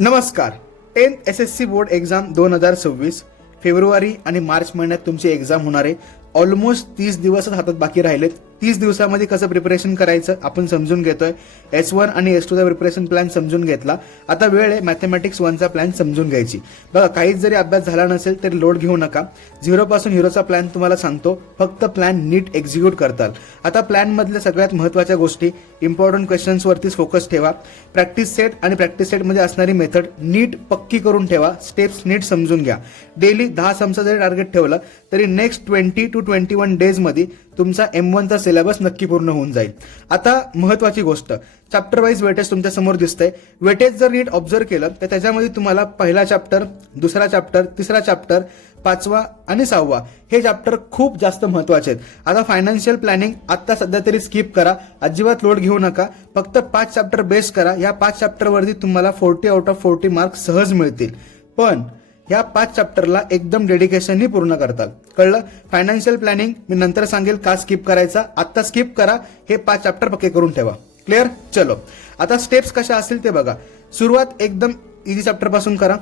नमस्कार. 10th SSC board exam 2026 February आणि मार्च महिन्यात तुमची एक्झाम होणार आहे. ऑलमोस्ट 30 दिवसच हातात बाकी राहिलेत. 30 दिवसामध्ये कसं प्रिपरेशन करायचं आपण समजून घेतोय. S1 आणि S2 चा प्रिपरेशन प्लॅन समजून घेतला. आता वेळ आहे मॅथमॅटिक्स 1 चा प्लॅन समजून घ्यायची. बघा, काहीच जरी अभ्यास झाला नसेल तरी लोड घेऊ नका. झिरो पासून हिरोचा प्लॅन तुम्हाला सांगतो. फक्त प्लॅन नीट एक्झिक्यूट करताल. आता प्लॅन मधल्या सगळ्यात महत्त्वाच्या गोष्टी, इम्पॉर्टंट क्वेश्चन्स वरतीच फोकस ठेवा. प्रॅक्टिस सेट आणि प्रॅक्टिस सेट मध्ये असणारी मेथड नीट पक्की करून ठेवा. स्टेप्स नीट समजून घ्या. डेली 10 समचा जरी टार्गेट ठेवलं तरी नेक्स्ट 20 to 21 डेज मध्ये तुमचा M1 चा सिलेबस नक्की पूर्ण होऊन जाईल. आता महत्वाची गोष्ट, चॅप्टर वाईज वेटेज तुमच्या समोर दिसतंय. वेटेज जर नीट ऑब्झर्व केलं तर त्याच्यामध्ये तुम्हाला पहिला चॅप्टर, दुसरा चॅप्टर, तिसरा चॅप्टर, पाचवा आणि 6वा हे चॅप्टर खूप जास्त महत्वाचे आहेत. आता फायनान्शियल प्लॅनिंग आता सध्या तरी स्किप करा. अजिबात लोड घेऊ नका. फक्त 5 चॅप्टर बेस करा. या 5 चॅप्टर वरती तुम्हाला 40 आउट ऑफ 40 मार्क्स सहज मिळतील. पण या 5 चॅप्टरला एकदम डेडिकेशननी पूर्ण करताल. कळलं? फायनान्शियल प्लॅनिंग मी नंतर सांगेल का स्किप करायचा. आता स्किप करा. हे 5 चॅप्टर पक्के करून ठेवा. क्लिअर? चलो, आता स्टेप्स कशा असतील ते बघा. सुरुवात एकदम इझी चॅप्टर पासून करा,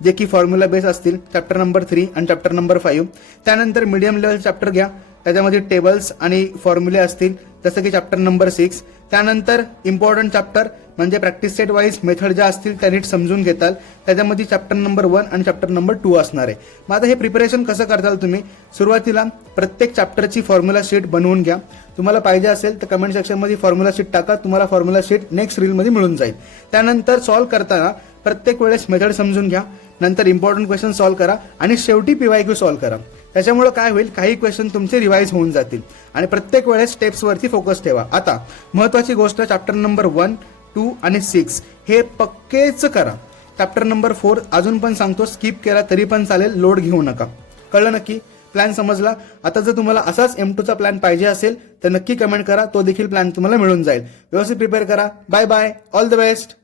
जे की फॉर्म्युला बेस असतील. चॅप्टर नंबर 3 आणि चॅप्टर नंबर 5. त्यानंतर मीडियम लेवल चॅप्टर घ्या. त्याच्यामध्ये टेबल्स आणि फॉर्म्युले असतील, जसं की चॅप्टर नंबर 6. त्यानंतर इम्पॉर्टंट चॅप्टर म्हणजे प्रॅक्टिस सेट वाईज मेथड ज्या असतील त्या नीट समजून घेताल. त्याच्यामध्ये चॅप्टर नंबर 1 आणि चॅप्टर नंबर 2 असणार आहे. मग आता हे प्रिपरेशन कसं करताल तुम्ही? सुरुवातीला प्रत्येक चॅप्टरची फॉर्म्युला शीट बनवून घ्या. तुम्हाला पाहिजे असेल तर कमेंट सेक्शनमध्ये फॉर्म्युला शीट टाका. तुम्हाला फॉर्म्युला शीट नेक्स्ट रीलमध्ये मिळून जाईल. त्यानंतर सॉल्व्ह करताना प्रत्येक वेळेस मेथड समजून घ्या. नंतर इम्पॉर्टंट क्वेश्चन सॉल्व्ह करा आणि शेवटी PYQ सॉल्व्ह करा. त्याच्यामुळे काय होईल, काही क्वेश्चन तुमचे रिवाइज होऊन जातील आणि प्रत्येक वेळेस स्टेप्सवरती फोकस ठेवा. आता महत्वाची गोष्ट, चॅप्टर नंबर 1, 2 आणि 6 हे पक्केच करा. चॅप्टर नंबर 4 अजून पण सांगतो, स्किप केला तरी पण चालेल, लोड घेऊ नका. कळलं नक्की? प्लॅन समजला? आता जर तुम्हाला असाच M2 चा प्लॅन पाहिजे असेल तर नक्की कमेंट करा. तो देखील प्लॅन तुम्हाला मिळून जाईल. व्यवस्थित प्रिपेअर करा. Bye bye. All the best.